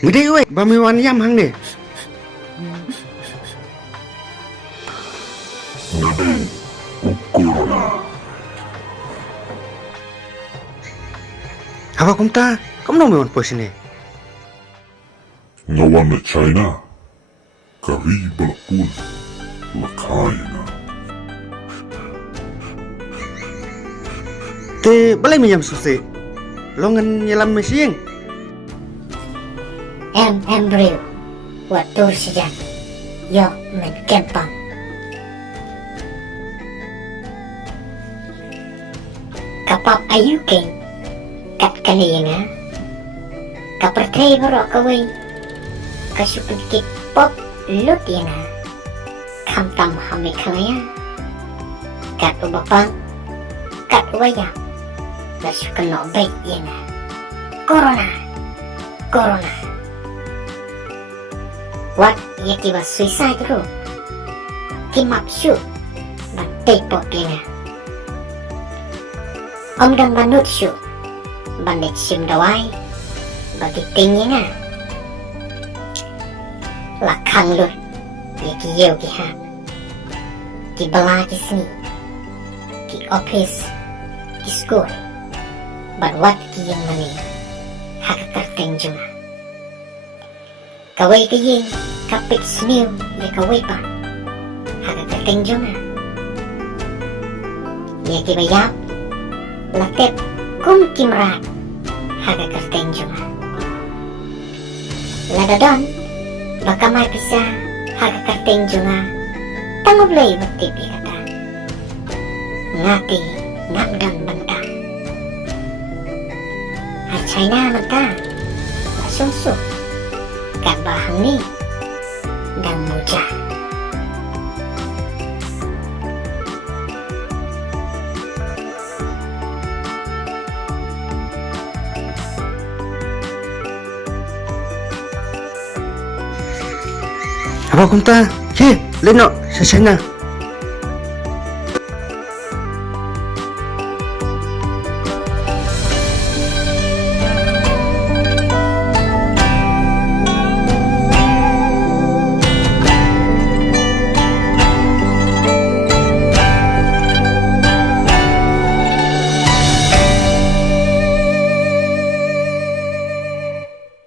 Ngede we, bamiwan yam hang deh. Apa kumta? Kamu nong mewan pos ini? Ngawan na China, kari balapun, lakay na. Te balai minjam susi. Longan nyelam mesyeng. Embryo watur sijan yo men kempang kapap ayuking kat kanina kapertay baro kaway kasupagkit pop lutina kamtam hami kalaya kat ubapang kat waya nasukan no bait yana corona Wat yakiwa suicide ro kimapshu bantay po pina omdang banut shu bandit sim dawai bagi tinggi na lakang lut yaki yew ki ha ki bala ki sni ki office ki school but what ki yang mani hakakarteng juma kaway kaying kapit sniw ya kaway pa hakakarteng juma ya kibayap lakit kum kimrat hakakarteng juma ladadon baka may pisa hakakarteng juma tangoblay magtipi kata ngati namdang banta at China mata masungsok kabahang ni dan muja. Apa kumta? Ye, leno, sa China.